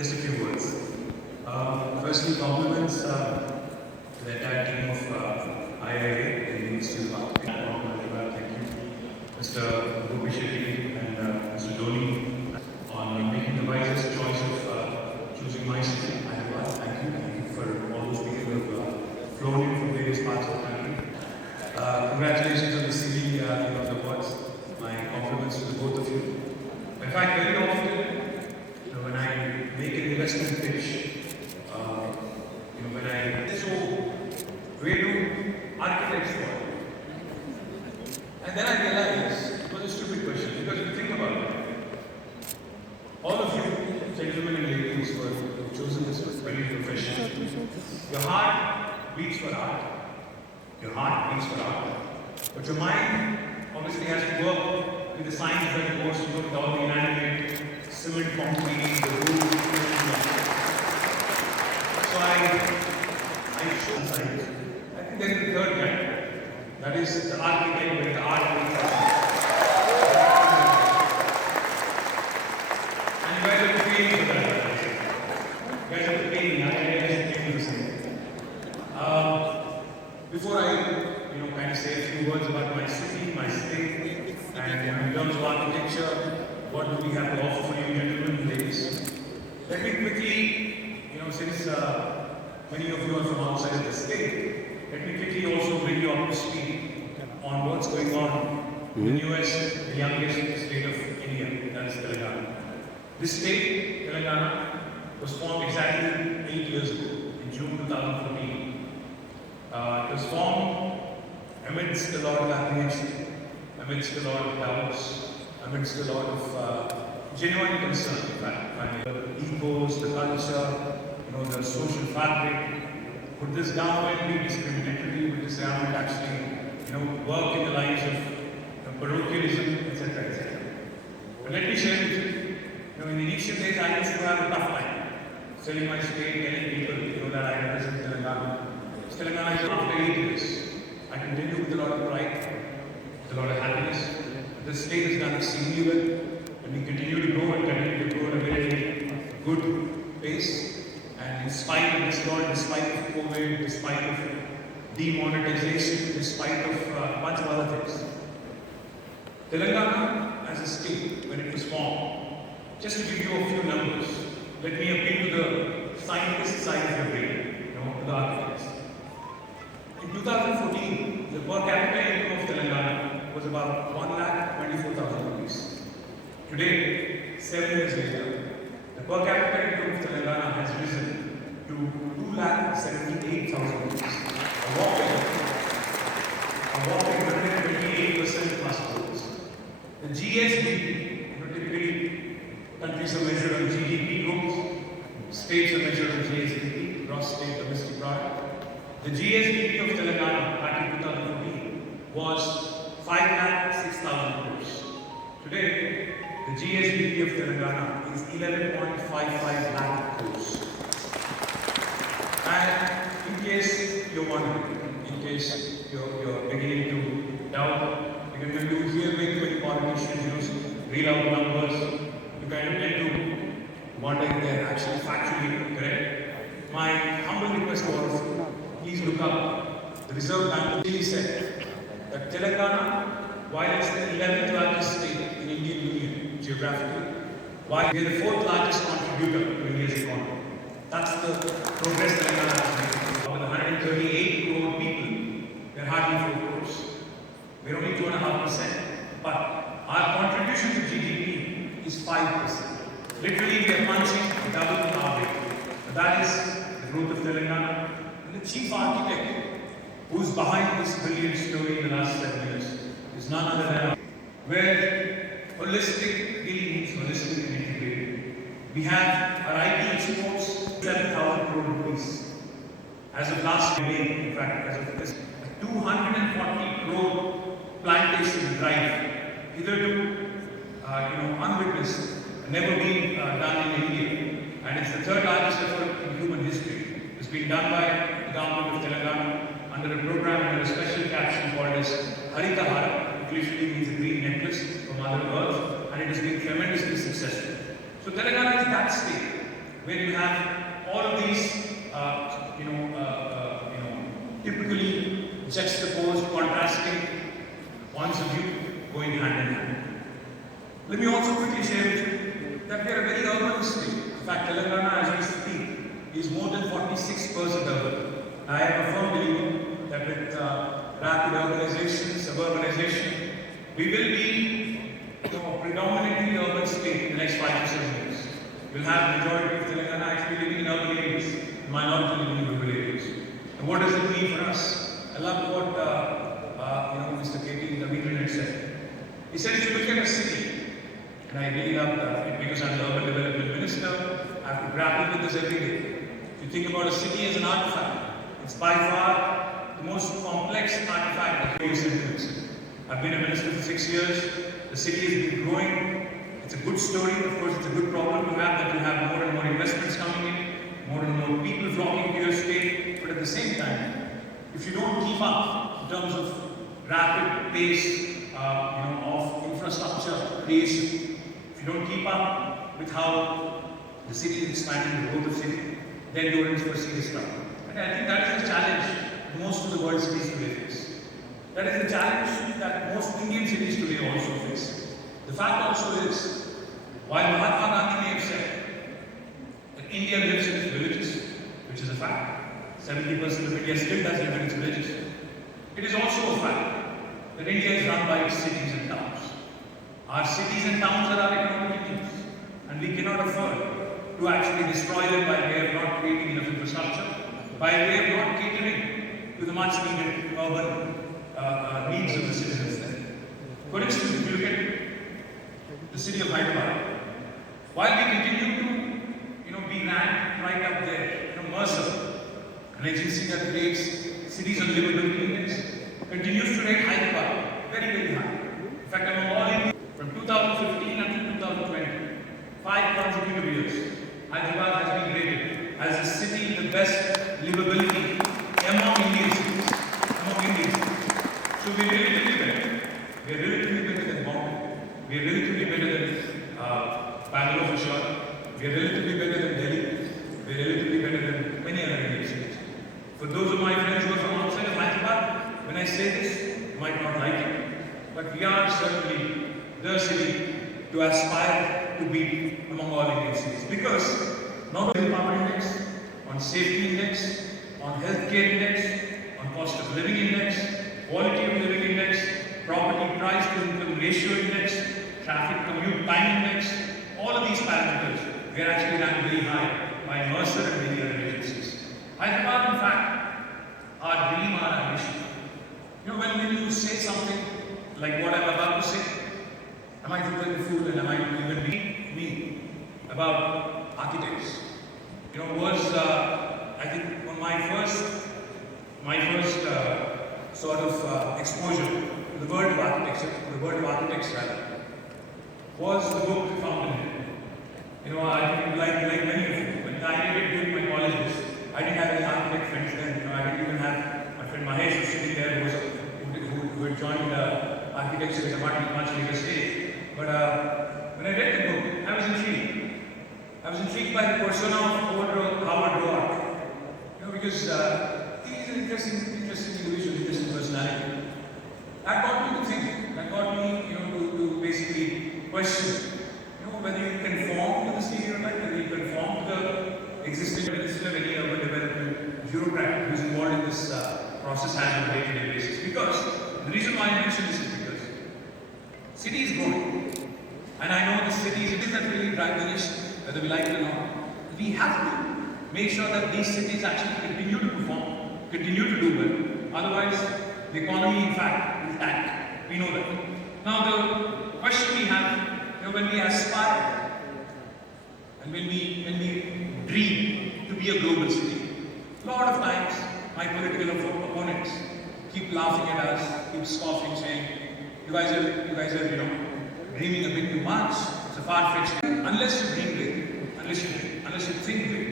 Just a few words. Firstly, compliments to the entire team of IIA and the Institute of Architecture. Thank you, Mr. Gopi Shetty and Mr. Dhoni, on making the wisest choice of choosing my city, Hyderabad. Thank you for all those people who have flown in from various parts of the country. Congratulations on receiving the awards. My compliments to both of you. In fact, very often, when I make an investment pitch, where do architects work? And then I realized it was a stupid question, because if you think about it, all of you, gentlemen and ladies who have chosen this very profession, your heart beats for art. Your heart beats for art. But your mind obviously has to work with the science that it goes to look at all the inanimate, cement, concrete, the roof, so I show science. I think there's the third kind. That is the architect with the art meets and you guys are paying for that. You guys are paying. I guys are paying the same. Before I kind of say a few words about my city, my state, and in terms of architecture, what do we have to offer for you gentlemen and ladies? Let me quickly, since many of you are from outside of the state, let me quickly also bring you up to speed on what's going on in the US, the youngest state of India, that is Telangana. This state, Telangana, was formed exactly 8 years ago, in June 2014. It was formed amidst a lot of apprehension, amidst a lot of doubts, amidst a lot of genuine concern, in fact, the egos, the culture, the social fabric. Would this government be discriminatory? Would this government actually, work in the lines of parochialism, etc., etc.? But let me share with you, in the initial days, I used to have a tough time selling my state, telling people, that I represent Telangana. Telangana is after 8 years. I can tell you with a lot of pride, with a lot of happiness, this state has done exceedingly well, and we continue to grow and continue to grow at a very good pace. And in spite of this law, in spite of COVID, despite of demonetization, despite of a bunch of other things, Telangana as a state, when it was formed, just to give you a few numbers, let me appeal to the scientist side of the brain, to the architects. In 2014, the per capita income of Telangana was about 1,24,000 rupees. Today, 7 years later, the per capita income of Telangana has risen to 2,78,000 rupees. A whopping 128% plus growth. The GSDP, typically countries are measured on GDP growth, states are measured on GSDP, gross state domestic product. The GSDP of Telangana back in 2014 was 5,06,000 crores. Today, the GSDP of Telangana is 11.55 lakh crores. And in case you're wondering, in case you're beginning to doubt, because when you hear many politicians read out numbers, you kind of tend to wonder if they're actually factually correct. My humble request to all of you, please look up the Reserve Bank clearly said that Telangana, while it's the 11th largest state in Indian Union geographically, while we are the 4th largest contributor to India's economy. That's the progress Telangana has made. Out of the 138 crore people, we're hardly 4 crores. We're only 2.5%. But our contribution to GDP is 5%. Literally, we are punching double our weight. That is the growth of Telangana. And the chief architect who's behind this brilliant story in the last 7 years is none other than where holistic really means holistic and integrated. We have our IT exports 7,000 crore rupees. As of last May, in fact, as of this, 240 crore plantation drive, hitherto unwitnessed, never been done in India, and it's the third largest effort in human history. It's been done by the government of Telangana under a program under a special caption called as Harita Hara, which literally means a green necklace from Mother Earth, and it has been tremendously successful. So Telangana is that state where you have all of these, typically juxtaposed, contrasting points of view going hand in hand. Let me also quickly share with you that we are a very urban state. In fact, Telangana, as we speak, is more than 46% urban. I am a firm believer that with rapid urbanization, suburbanization, we will be a predominantly urban state in the next 5 to 7 years. We'll have the majority of Telangana actually living in urban areas, minority living in rural areas. And what does it mean for us? I love what Mr. K.T. Raveendran had said. He said, if you look at a city, and I really love it because I'm the urban development minister, I have to grapple with this every day. If you think about a city as an artifact, it's by far the most complex artifact of human sentiments. I've been a minister for 6 years. The city has been growing. It's a good story. Of course, it's a good problem to have that you have more and more investments coming in, more and more people flocking to your state. But at the same time, if you don't keep up in terms of rapid pace of infrastructure creation, if you don't keep up with how the city is expanding, the growth of the city, then you're in for serious trouble. And I think that is the challenge most of the world cities today face. That is the challenge that most Indian cities today also face. The fact also is, while Mahatma Gandhi may have said that India lives in its villages, which is a fact, 70% of India still does live in its villages, it is also a fact that India is run by its cities and towns. Our cities and towns are our economic engines, and we cannot afford to actually destroy them by way of not creating enough infrastructure, by way of not catering to the much needed urban needs of the citizens there. For instance, if you look at the city of Hyderabad, while we continue to be ranked right up there, Mercer, an agency that creates cities on livability index, continues to rate Hyderabad very, very high. In fact, among all India, from 2015 until 2020, 5 consecutive years, Hyderabad has been rated as a city with the best livability among Indian cities. So we're relatively better. We're relatively better than Bombay. We're relatively better than Bangalore for sure. We're relatively better than Delhi. We're relatively better than many other Indian cities. For those of my friends who are from outside of Hyderabad, when I say this, you might not like it, but we are certainly the city to aspire to be among all Indian cities. Because not only power index, on safety index, on healthcare index, on cost of living index, quality of living index, property price to income ratio index, traffic commute time index, all of these parameters, we are actually ranked very high by Mercer and many other agencies. Hyderabad, in fact, our dream, our ambition. When you say something like what I'm about to say, I might look like a fool and I might even be me about architects. Was I think my first sort of exposure to the world of architecture, was the book Fountainhead. I think like many of you, when I did during my college days, I didn't have any architect friends then. I didn't even have my friend Mahesh who was sitting there who had joined architecture at a much later stage. But when I read the book, I was intrigued. I was intrigued by the persona of Howard Roark. Because he is an interesting individual, interesting personality. That got me to think. That got me, to basically question, whether you conform to the stereotype, whether you conform to the existing minister of any urban development bureaucrat who is involved in this process has on a day-to-day basis. Because the reason why I mention this is because city is growing, and I know the cities, it is that really drive the nation, whether we like it or not. We have to make sure that these cities actually continue to perform, continue to do well. Otherwise, the economy, in fact, will tank. We know that. Now, the question we have, when we aspire and when we dream to be a global city, a lot of times my political opponents keep laughing at us, keep scoffing, saying, you guys are, dreaming a bit too much. It's a far-fetched thing. Unless you dream big, unless you think big,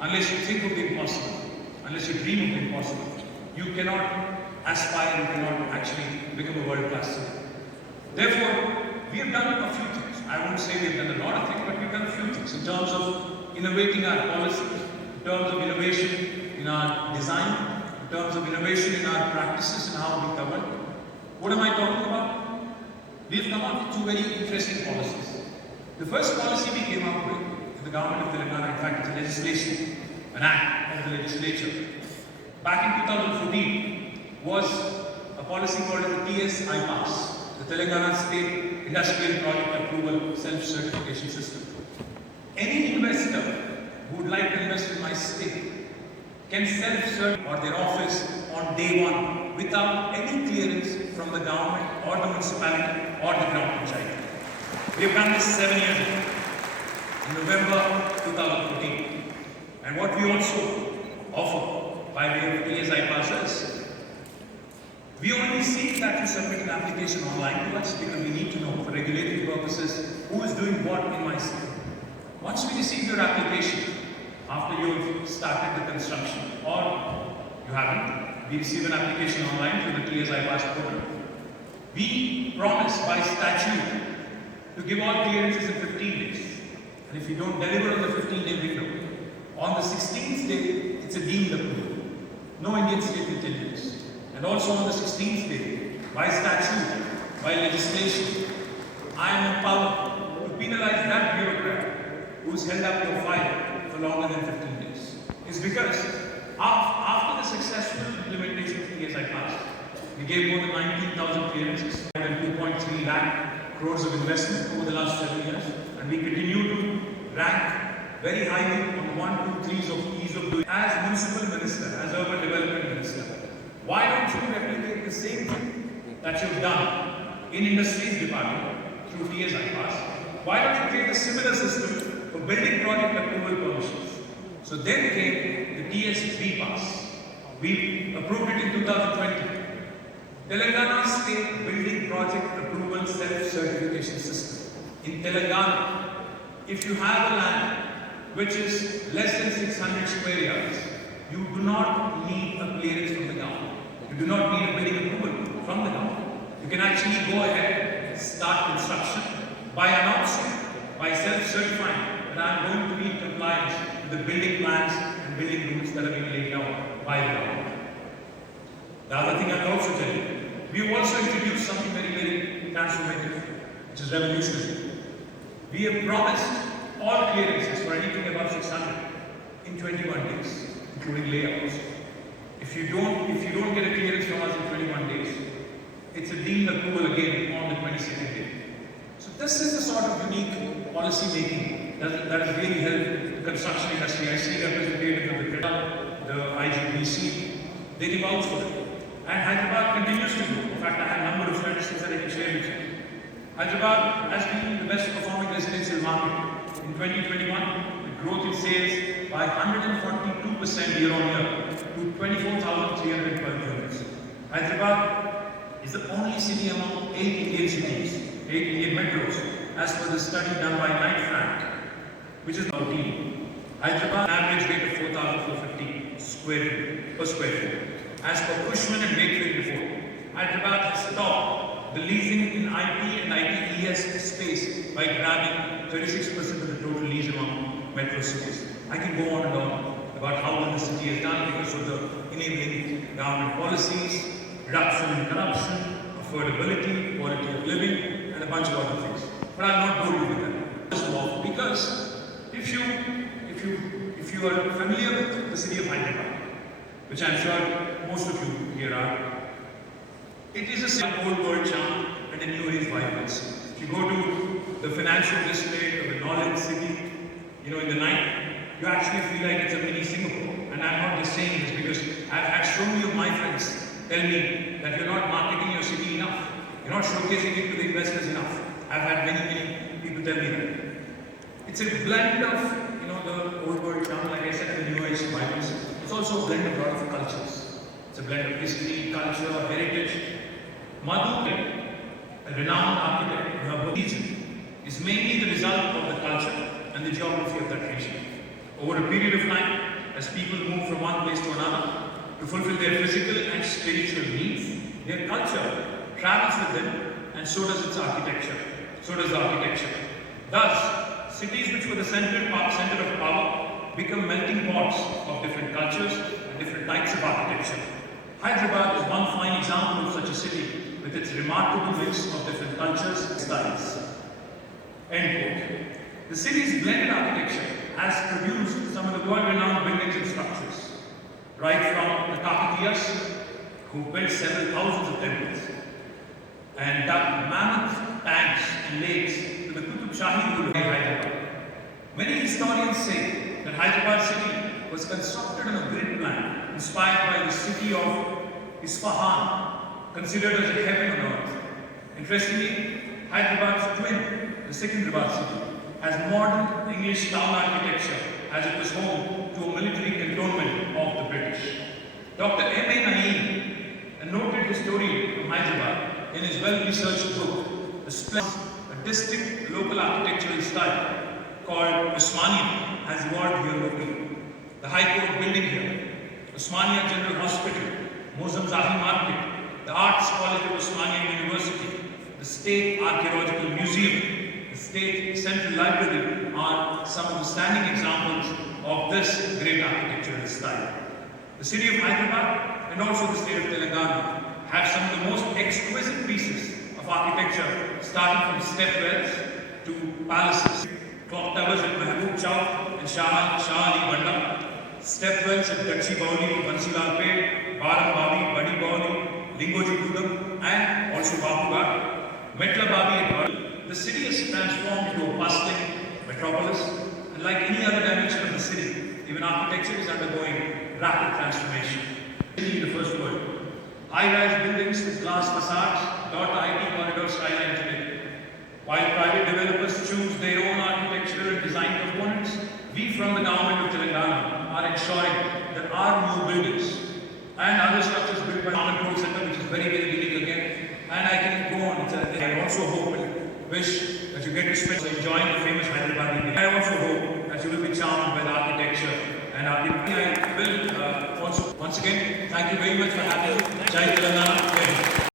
unless you think of the impossible, unless you dream of the impossible, you cannot aspire, you cannot actually become a world-class city. Therefore, we have done a few things. I won't say we've done a lot of things, but we've done a few things in terms of innovating our policies, in terms of innovation in our design, in terms of innovation in our practices and how we govern. What am I talking about? We've come up with two very interesting policies. The first policy we came up with in the government of Telangana, in fact, it's a legislation, an act of the legislature, back in 2014, was a policy called the TS-IPAS, the Telangana State Industrial Project Approval Self-Certification System. Any investor who would like to invest in my state can self-cert or their office on day one without any clearance from the government or the municipality or the gram panchayat. We have done this 7 years ago, in November 2014. And what we also offer by way of TS-IPAS is, we only seek that you submit an application online to us because we need to know for regulatory purposes who is doing what in my state. Once we receive your application, after you've started the construction or you haven't, we receive an application online through the TS-IPAS program. We promise by statute to give all clearances in 15 days. And if you don't deliver on the 15-day window, on the 16th day, it's a deemed approval. No Indian state will tell you this. And also on the 16th day, by statute, by legislation, I am empowered to penalize that bureaucrat who's held up your file for longer than 15 days. It's because after the successful implementation of TS-IPAS, we gave more than 19,000 clearances and 2.3 lakh crores of investment over the last 7 years, and we continue to rank very highly on the 1, 2, 3s of ease of doing. As municipal minister, as urban development minister, why don't you replicate the same thing that you've done in industries department through TS-IPAS? Why don't you create a similar system for building project approval permissions? So then came the TS-BPAS. We approved it in 2020. Telangana State Building Project Approval Self-Certification System. In Telangana, if you have a land which is less than 600 square yards, you do not need a clearance from the government. You do not need a building approval from the government. You can actually go ahead and start construction by announcing, by self-certifying that I am going to be in compliance with the building plans and building rules that have been laid down by the government. The other thing I will also tell you, we have also introduced something very, very transformative, which is revolutionary. We have promised all clearances for anything above 600 in 21 days, including layouts. If you don't get a clearance from us in 21 days, it's a deemed approval again on the 22nd day. So this is the sort of unique policy making that has really helped the construction industry. I see representatives of the IGBC, they give out for it. And Hyderabad continues to grow. In fact, I have a number of statistics that I can share with you. Hyderabad has been the best performing residential market. In 2021, the growth in sales by 142% year on year to 24,312 units. Hyderabad is the only city among 8 Indian cities, 8 Indian metros, as per the study done by Knight Frank, which is 14. Hyderabad, an average rate of 4,450 per square foot. As per Cushman and Wakefield report, Hyderabad has topped the leasing in IT and ITES space by grabbing 36% of the total lease among metro cities. I can go on and on about how well the city has done because of the enabling government policies, reduction in corruption, affordability, quality of living, and a bunch of other things. But I'll not bore you with that. Because if you are familiar with the city of Hyderabad, which I'm sure most of you here are, it is a old world charm and a new age vibrancy. If you go to the financial district or the knowledge city, in the night, you actually feel like it's a mini Singapore. And I'm not just saying this because I've had so many of my friends tell me that you're not marketing your city enough. You're not showcasing it to the investors enough. I've had many people tell me that. It's a blend of, the old world charm, like I said, and the new age vibrancy. It's also a blend of a lot of cultures. It's a blend of history, culture, heritage. Madhu, a renowned architect in her region, is mainly the result of the culture and the geography of that region. Over a period of time, as people move from one place to another to fulfill their physical and spiritual needs, their culture travels with them, and so does its architecture. So does the architecture. Thus, cities which were the center of power become melting pots of different cultures and different types of architecture. Hyderabad is one fine example of such a city with its remarkable mix of different cultures and styles. End quote. The city's blended architecture has produced some of the world-renowned buildings and structures, right from the Kakatiyas, who built several thousands of temples and dug mammoth tanks and lakes, to the Qutub Shahi rule of Hyderabad. Many historians say that Hyderabad city was constructed on a grid plan inspired by the city of Isfahan, considered as a heaven on earth. Interestingly, Hyderabad's twin, the Secunderabad city, has modern English town architecture as it was home to a military cantonment of the British. Dr. M.A. Naeem, a noted historian from Hyderabad, in his well-researched book, a distinct local architectural style called Osmania has evolved here locally. The High Court building here, Osmania General Hospital, Mozam Zahi Market, the Arts College of Osmania University, the State Archaeological Museum, the State Central Library are some of the standing examples of this great architectural style. The city of Hyderabad and also the state of Telangana have some of the most exquisite pieces of architecture, starting from stepwells to palaces, clock towers at Mehboob Chowk and Shah Ali Banda, stepwells at Dakshi Bauli, Bansilal Pet, Baram Babi, Badi Bauli, Lingoji Gudam, and also Bapugar, Metla Babi at Baral. The city is transformed into a bustling metropolis, and like any other dimension of the city, even architecture is undergoing rapid transformation. In the first world, high-rise buildings with glass facades dot the IT corridor skyline today. While private developers choose their own architectural and design components, we from the government of Telangana are ensuring that our new buildings and other structures built by the Control Center, which is very, very unique again, and I can go on. I also hope and wish that you get to spend enjoying the famous Hyderabad evening. I also hope that you will be charmed by the architecture and I will also once again thank you very much for having me. Jai Telangana.